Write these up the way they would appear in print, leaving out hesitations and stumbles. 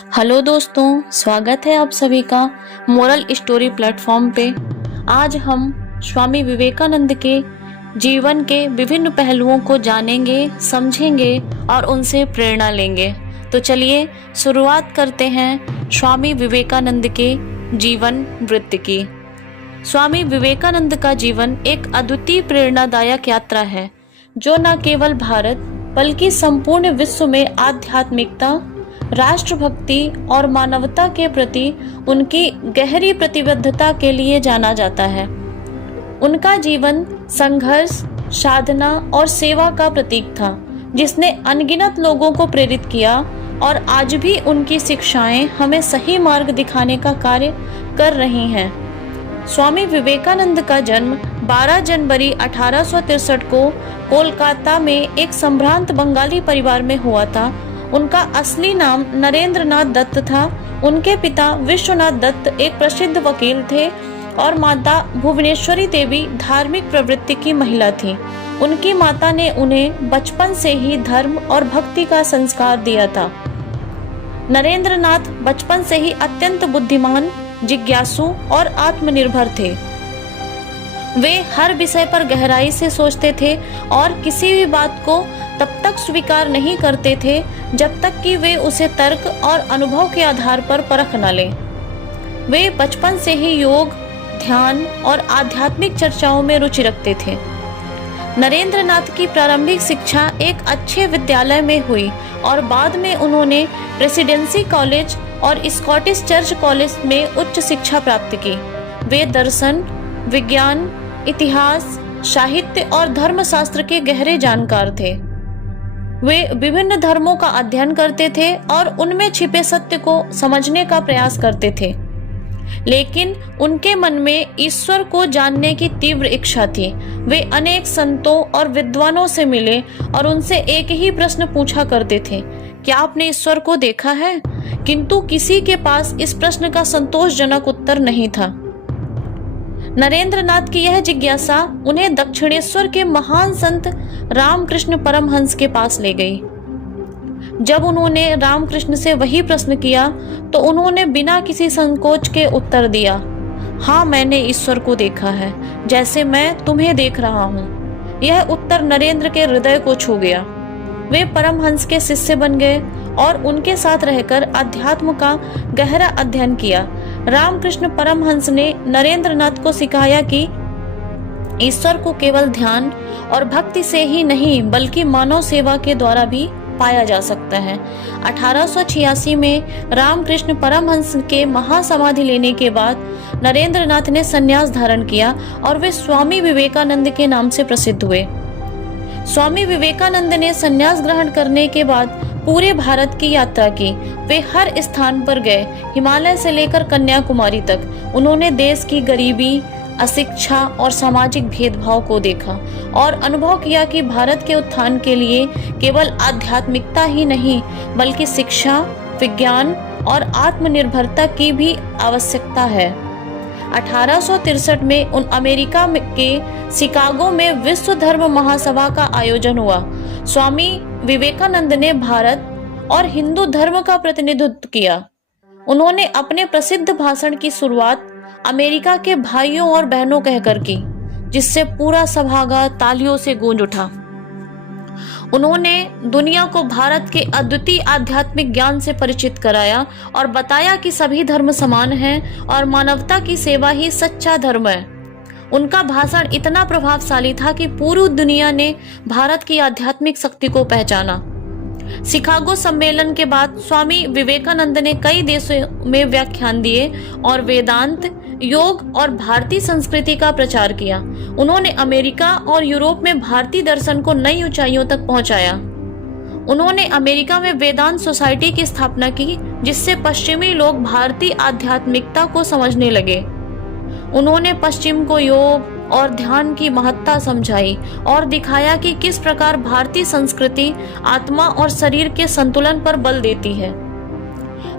Hello दोस्तों, स्वागत है आप सभी का मोरल स्टोरी प्लेटफॉर्म पे। आज हम स्वामी विवेकानंद के जीवन के विभिन्न पहलुओं को जानेंगे, समझेंगे और उनसे प्रेरणा लेंगे। तो चलिए शुरुआत करते हैं स्वामी विवेकानंद के जीवन वृत्त की। स्वामी विवेकानंद का जीवन एक अद्वितीय प्रेरणादायक यात्रा है जो न केवल भारत बल्कि संपूर्ण विश्व में आध्यात्मिकता, राष्ट्रभक्ति और मानवता के प्रति उनकी गहरी प्रतिबद्धता के लिए जाना जाता है। उनका जीवन संघर्ष, साधना और सेवा का प्रतीक था जिसने अनगिनत लोगों को प्रेरित किया और आज भी उनकी शिक्षाएं हमें सही मार्ग दिखाने का कार्य कर रही हैं। स्वामी विवेकानंद का जन्म 12 जनवरी 1863 को कोलकाता में एक संभ्रांत बंगाली परिवार में हुआ था। उनका असली नाम नरेंद्र नाथ दत्त था। उनके पिता विश्वनाथ दत्त एक प्रसिद्ध वकील थे और माता भुवनेश्वरी देवी धार्मिक प्रवृत्ति की महिला थी। उनकी माता ने उन्हें बचपन से ही धर्म और भक्ति का संस्कार दिया था। नरेंद्र नाथ बचपन से ही अत्यंत बुद्धिमान, जिज्ञासु और आत्मनिर्भर थे। वे हर विषय पर गहराई से सोचते थे और किसी भी बात को तब तक स्वीकार नहीं करते थे जब तक कि वे उसे तर्क और अनुभव के आधार पर परख न लें। वे बचपन से ही योग, ध्यान और आध्यात्मिक चर्चाओं में रुचि रखते थे। नरेंद्र नाथ की प्रारंभिक शिक्षा एक अच्छे विद्यालय में हुई और बाद में उन्होंने प्रेसिडेंसी कॉलेज और स्कॉटिश चर्च कॉलेज में उच्च शिक्षा प्राप्त की। वे दर्शन, विज्ञान, इतिहास, साहित्य और धर्मशास्त्र के गहरे जानकार थे। वे विभिन्न धर्मों का अध्ययन करते थे और उनमें छिपे सत्य को समझने का प्रयास करते थे, लेकिन उनके मन में ईश्वर को जानने की तीव्र इच्छा थी। वे अनेक संतों और विद्वानों से मिले और उनसे एक ही प्रश्न पूछा करते थे, क्या आपने ईश्वर को देखा है? किंतु किसी के पास इस प्रश्न का संतोषजनक उत्तर नहीं था। नरेंद्र नाथ की यह जिज्ञासा उन्हें दक्षिणेश्वर के महान संत रामकृष्ण परमहंस के पास ले गई। जब उन्होंने रामकृष्ण से वही प्रश्न किया तो उन्होंने बिना किसी संकोच के उत्तर दिया, हाँ, मैंने ईश्वर को देखा है, जैसे मैं तुम्हें देख रहा हूँ। यह उत्तर नरेंद्र के हृदय को छू गया। वे परमहंस के शिष्य बन गए और उनके साथ रहकर अध्यात्म का गहरा अध्ययन किया। रामकृष्ण परमहंस ने नरेंद्र नाथ को सिखाया कि ईश्वर को केवल ध्यान और भक्ति से ही नहीं बल्कि मानव सेवा के द्वारा भी पाया जा सकता है। 1886 में रामकृष्ण परमहंस के महासमाधि लेने के बाद नरेंद्र नाथ ने संन्यास धारण किया और वे स्वामी विवेकानंद के नाम से प्रसिद्ध हुए। स्वामी विवेकानंद ने संन्यास ग्रहण करने के बाद पूरे भारत की यात्रा की। वे हर स्थान पर गए, हिमालय से लेकर कन्याकुमारी तक। उन्होंने देश की गरीबी, अशिक्षा और सामाजिक भेदभाव को देखा और अनुभव किया कि भारत के उत्थान के लिए केवल आध्यात्मिकता ही नहीं बल्कि शिक्षा, विज्ञान और आत्मनिर्भरता की भी आवश्यकता है। 1863 में अमेरिका के शिकागो में विश्व धर्म महासभा का आयोजन हुआ। स्वामी विवेकानंद ने भारत और हिंदू धर्म का प्रतिनिधित्व किया। उन्होंने अपने प्रसिद्ध भाषण की शुरुआत अमेरिका के भाइयों और बहनों कहकर की, जिससे पूरा सभागार तालियों से गूंज उठा। उन्होंने दुनिया को भारत के अद्वितीय आध्यात्मिक ज्ञान से परिचित कराया और बताया कि सभी धर्म समान हैं और मानवता की सेवा ही सच्चा धर्म है। उनका भाषण इतना प्रभावशाली था कि पूरी दुनिया ने भारत की आध्यात्मिक शक्ति को पहचाना। शिकागो सम्मेलन के बाद स्वामी विवेकानंद ने कई देशों में व्याख्यान दिए और वेदांत, योग और भारतीय संस्कृति का प्रचार किया। उन्होंने अमेरिका और यूरोप में भारतीय दर्शन को नई ऊंचाइयों तक पहुंचाया। उन्होंने अमेरिका में वेदांत सोसाइटी की स्थापना की, जिससे पश्चिमी लोग भारतीय आध्यात्मिकता को समझने लगे। उन्होंने पश्चिम को योग और ध्यान की महत्ता समझाई और दिखाया कि किस प्रकार भारतीय संस्कृति आत्मा और शरीर के संतुलन पर बल देती है।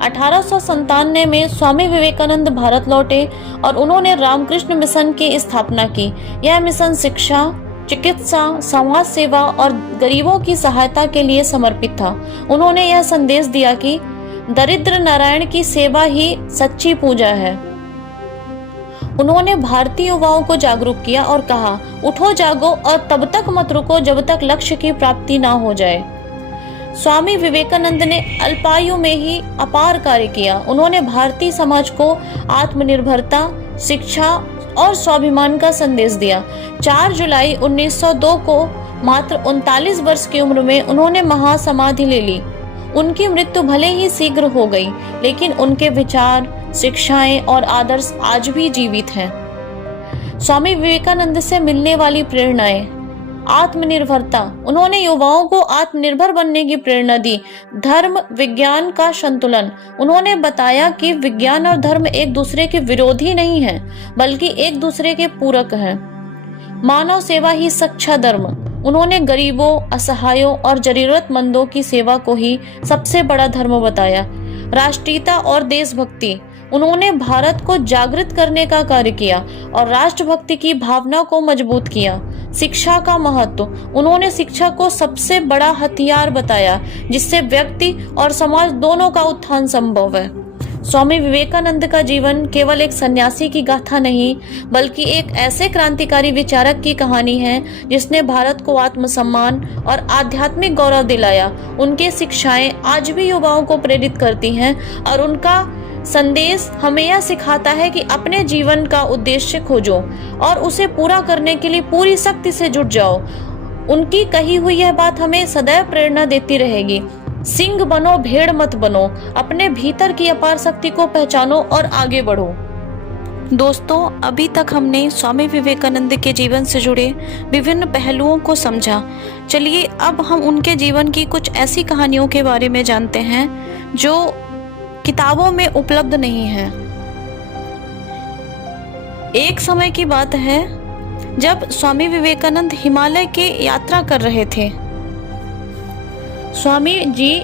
1897 में स्वामी विवेकानंद भारत लौटे और उन्होंने रामकृष्ण मिशन की स्थापना की। यह मिशन शिक्षा, चिकित्सा, समाज सेवा और गरीबों की सहायता के लिए समर्पित था। उन्होंने यह संदेश दिया कि दरिद्र नारायण की सेवा ही सच्ची पूजा है। उन्होंने भारतीय युवाओं को जागरूक किया और कहा, उठो जागो और तब तक मत रुको जब तक लक्ष्य की प्राप्ति ना हो जाए। स्वामी विवेकानंद ने अल्पायु में ही अपार कार्य किया। उन्होंने भारतीय समाज को आत्मनिर्भरता, शिक्षा और स्वाभिमान का संदेश दिया। 4 जुलाई 1902 को मात्र 39 वर्ष की उम्र में उन्होंने महासमाधि ले ली। उनकी मृत्यु भले ही शीघ्र हो गई, लेकिन उनके विचार, शिक्षाएं और आदर्श आज भी जीवित हैं। स्वामी विवेकानंद से मिलने वाली प्रेरणाएं। आत्मनिर्भरता। उन्होंने युवाओं को आत्मनिर्भर बनने की प्रेरणा दी। धर्म विज्ञान का संतुलन। उन्होंने बताया कि विज्ञान और धर्म एक दूसरे के विरोधी नहीं हैं, बल्कि एक दूसरे के पूरक हैं। मानव सेवा ही सच्चा धर्म। उन्होंने गरीबों, असहायों और जरूरतमंदों की सेवा को ही सबसे बड़ा धर्म बताया। राष्ट्रीयता और देशभक्ति। उन्होंने भारत को जागृत करने का कार्य किया और राष्ट्रभक्ति की भावना को मजबूत किया। शिक्षा का महत्व। उन्होंने शिक्षा को सबसे बड़ा हथियार बताया, जिससे व्यक्ति और समाज दोनों का उत्थान संभव है। स्वामी विवेकानंद का जीवन केवल एक सन्यासी की गाथा नहीं, बल्कि एक ऐसे क्रांतिकारी विचारक की कहानी है जिसने भारत को आत्मसम्मान और आध्यात्मिक गौरव दिलाया। उनके शिक्षाएं आज भी युवाओं को प्रेरित करती हैं और उनका संदेश हमें यह सिखाता है कि अपने जीवन का उद्देश्य खोजो और उसे पूरा करने के लिए पूरी शक्ति से जुट जाओ। उनकी कही हुई यह बात हमें सदैव प्रेरणा देती रहेगी। सिंह बनो, भेड़ मत बनो। अपने भीतर की अपार शक्ति को पहचानो और आगे बढ़ो। दोस्तों, अभी तक हमने स्वामी विवेकानंद के जीवन से जुड़े विभिन्न पहलुओं को समझा। चलिए अब हम उनके जीवन की कुछ ऐसी कहानियों के बारे में जानते हैं जो किताबों में उपलब्ध नहीं है। एक समय की बात है जब स्वामी विवेकानंद हिमालय की यात्रा कर रहे थे। स्वामी जी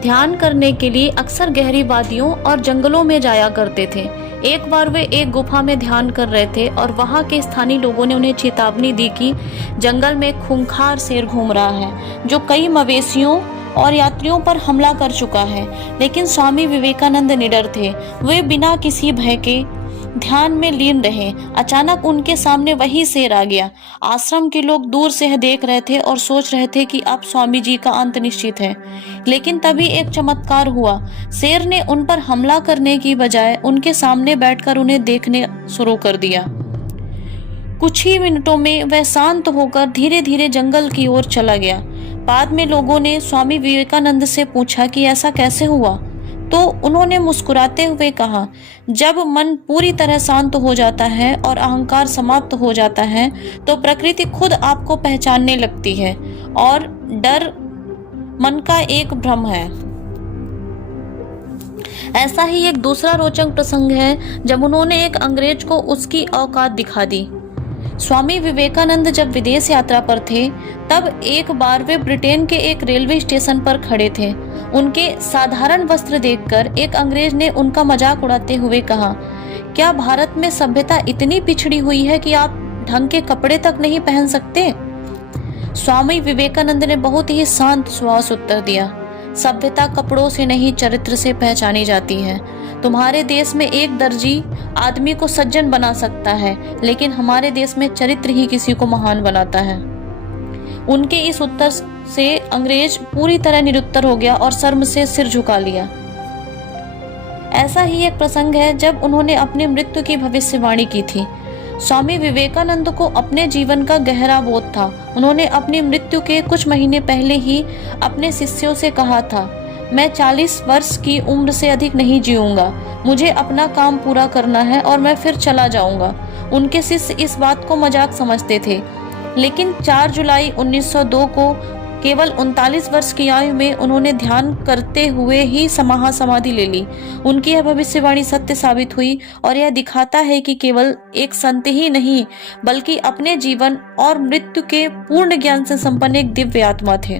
ध्यान करने के लिए अक्सर गहरी वादियों और जंगलों में जाया करते थे। एक बार वे एक गुफा में ध्यान कर रहे थे और वहां के स्थानीय लोगों ने उन्हें चेतावनी दी कि जंगल में खूंखार शेर घूम रहा है जो कई मवेशियों और यात्रियों पर हमला कर चुका है। लेकिन स्वामी विवेकानंद निडर थे। वे बिना किसी भय के ध्यान में लीन रहे। अचानक उनके सामने वही शेर आ गया। आश्रम के लोग दूर से देख रहे थे और सोच रहे थे कि अब स्वामी जी का अंत निश्चित है। लेकिन तभी एक चमत्कार हुआ। शेर ने उन पर हमला करने की बजाय उनके सामने बैठकर उन्हें देखने शुरू कर दिया। कुछ ही मिनटों में वह शांत होकर धीरे धीरे जंगल की ओर चला गया। बाद में लोगों ने स्वामी विवेकानंद से पूछा कि ऐसा कैसे हुआ, तो उन्होंने मुस्कुराते हुए कहा, जब मन पूरी तरह शांत हो जाता है और अहंकार समाप्त हो जाता है तो प्रकृति खुद आपको पहचानने लगती है और डर मन का एक भ्रम है। ऐसा ही एक दूसरा रोचक प्रसंग है जब उन्होंने एक अंग्रेज को उसकी औकात दिखा दी। स्वामी विवेकानंद जब विदेश यात्रा पर थे तब एक बार वे ब्रिटेन के एक रेलवे स्टेशन पर खड़े थे। उनके साधारण वस्त्र देखकर एक अंग्रेज ने उनका मजाक उड़ाते हुए कहा, क्या भारत में सभ्यता इतनी पिछड़ी हुई है कि आप ढंग के कपड़े तक नहीं पहन सकते? स्वामी विवेकानंद ने बहुत ही शांत स्वभाव से उत्तर दिया, सभ्यता कपड़ों से नहीं चरित्र से पहचानी जाती है। तुम्हारे देश में एक दर्जी आदमी को सज्जन बना सकता है, लेकिन हमारे देश में चरित्र ही किसी को महान बनाता है। उनके इस उत्तर से अंग्रेज पूरी तरह निरुत्तर हो गया और शर्म से सिर झुका लिया। ऐसा ही एक प्रसंग है जब उन्होंने अपनी मृत्यु की भविष्यवाणी की थी। स्वामी विवेकानंद को अपने जीवन का गहरा बोध था। उन्होंने अपनी मृत्यु के कुछ महीने पहले ही अपने शिष्यों से कहा था, मैं 40 वर्ष की उम्र से अधिक नहीं जीऊंगा, मुझे अपना काम पूरा करना है और मैं फिर चला जाऊंगा। उनके शिष्य इस बात को मजाक समझते थे, लेकिन 4 जुलाई 1902 को केवल 39 वर्ष की आयु में उन्होंने ध्यान करते हुए ही समाधि ले ली। उनकी यह भविष्यवाणी सत्य साबित हुई और यह दिखाता है कि केवल एक संत ही नहीं, बल्कि अपने जीवन और मृत्यु के पूर्ण ज्ञान से संपन्न एक दिव्य आत्मा थे।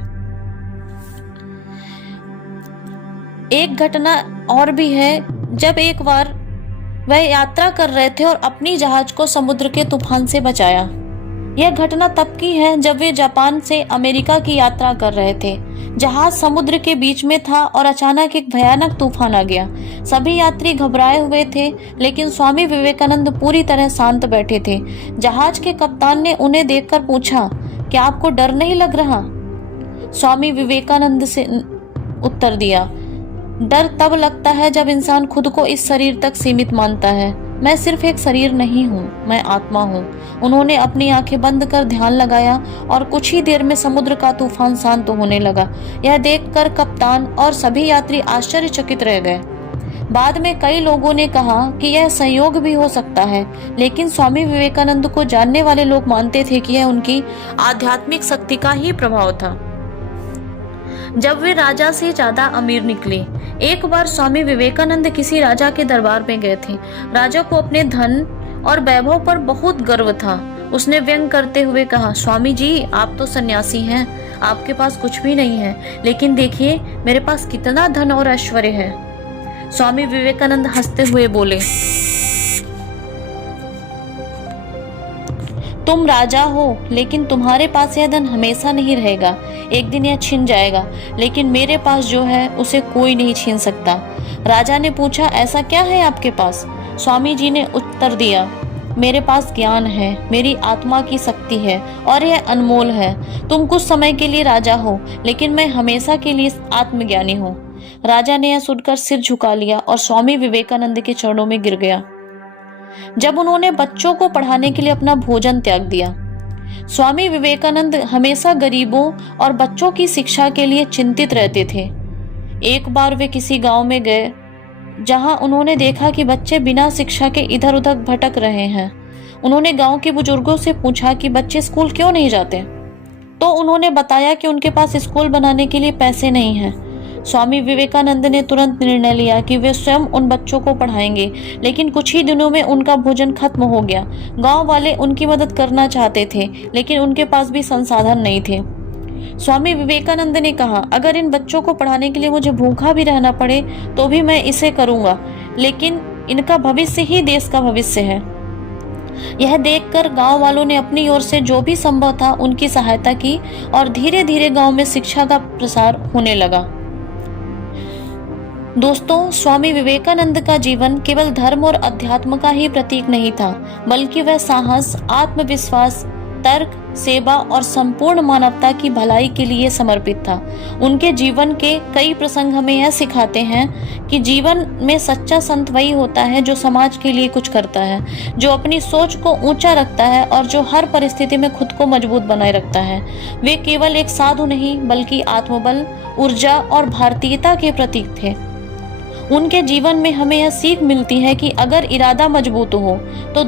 एक घटना और भी है जब एक बार वह यात्रा कर रहे थे और अपनी जहाज को समुद्र के तूफान से बचाया। यह घटना तब की है जब वे जापान से अमेरिका की यात्रा कर रहे थे। जहाज समुद्र के बीच में था और अचानक एक भयानक तूफान आ गया। सभी यात्री घबराए हुए थे, लेकिन स्वामी विवेकानंद पूरी तरह शांत बैठे थे। जहाज के कप्तान ने उन्हें देखकर पूछा, क्या आपको डर नहीं लग रहा? स्वामी विवेकानंद से उत्तर दिया, डर तब लगता है जब इंसान खुद को इस शरीर तक सीमित मानता है। मैं सिर्फ एक शरीर नहीं हूँ, मैं आत्मा हूँ। उन्होंने अपनी आंखें बंद कर ध्यान लगाया और कुछ ही देर में समुद्र का तूफान शांत होने लगा। यह देखकर कप्तान और सभी यात्री आश्चर्यचकित रह गए। बाद में कई लोगों ने कहा कि यह संयोग भी हो सकता है, लेकिन स्वामी विवेकानंद को जानने वाले लोग मानते थे कि यह उनकी आध्यात्मिक शक्ति का ही प्रभाव था। जब वे राजा से ज्यादा अमीर निकले। एक बार स्वामी विवेकानंद किसी राजा के दरबार में गए थे। राजा को अपने धन और वैभव पर बहुत गर्व था। उसने व्यंग करते हुए कहा, स्वामी जी, आप तो सन्यासी हैं, आपके पास कुछ भी नहीं है, लेकिन देखिए मेरे पास कितना धन और ऐश्वर्य है। स्वामी विवेकानंद हंसते हुए बोले, तुम राजा हो, लेकिन तुम्हारे पास यह धन हमेशा नहीं रहेगा। एक दिन यह छिन जाएगा, लेकिन मेरे पास जो है उसे कोई नहीं छीन सकता। राजा ने पूछा, ऐसा क्या है आपके पास? स्वामी जी ने उत्तर दिया, मेरे पास ज्ञान है, मेरी आत्मा की शक्ति है और यह अनमोल है। तुम कुछ समय के लिए राजा हो, लेकिन मैं हमेशा के लिए आत्मज्ञानी हूँ। राजा ने यह सुनकर सिर झुका लिया और स्वामी विवेकानंद के चरणों में गिर गया। जब उन्होंने बच्चों को पढ़ाने के लिए अपना भोजन त्याग दिया। स्वामी विवेकानंद हमेशा गरीबों और बच्चों की शिक्षा के लिए चिंतित रहते थे। एक बार वे किसी गांव में गए जहां उन्होंने देखा कि बच्चे बिना शिक्षा के इधर उधर भटक रहे हैं। उन्होंने गांव के बुजुर्गों से पूछा कि बच्चे स्कूल क्यों नहीं जाते, तो उन्होंने बताया कि उनके पास स्कूल बनाने के लिए पैसे नहीं हैं। स्वामी विवेकानंद ने तुरंत निर्णय लिया कि वे स्वयं उन बच्चों को पढ़ाएंगे, लेकिन कुछ ही दिनों में उनका भोजन खत्म हो गया। गांव वाले उनकी मदद करना चाहते थे, लेकिन उनके पास भी संसाधन नहीं थे। स्वामी विवेकानंद ने कहा, अगर इन बच्चों को पढ़ाने के लिए मुझे भूखा भी रहना पड़े तो भी मैं इसे करूंगा, लेकिन इनका भविष्य ही देश का भविष्य है। यह देखकर गांव वालों ने अपनी ओर से जो भी संभव था उनकी सहायता की और धीरे धीरे गांव में शिक्षा का प्रसार होने लगा। दोस्तों, स्वामी विवेकानंद का जीवन केवल धर्म और अध्यात्म का ही प्रतीक नहीं था, बल्कि वह साहस, आत्मविश्वास, तर्क, सेवा और संपूर्ण मानवता की भलाई के लिए समर्पित था। उनके जीवन के कई प्रसंग हमें यह सिखाते हैं कि जीवन में सच्चा संत वही होता है जो समाज के लिए कुछ करता है, जो अपनी सोच को ऊंचा रखता है और जो हर परिस्थिति में खुद को मजबूत बनाए रखता है। वे केवल एक साधु नहीं, बल्कि आत्मबल, ऊर्जा और भारतीयता के प्रतीक थे। उनके जीवन में हमें यह सीख मिलती है कि अगर इरादा मजबूत हो तो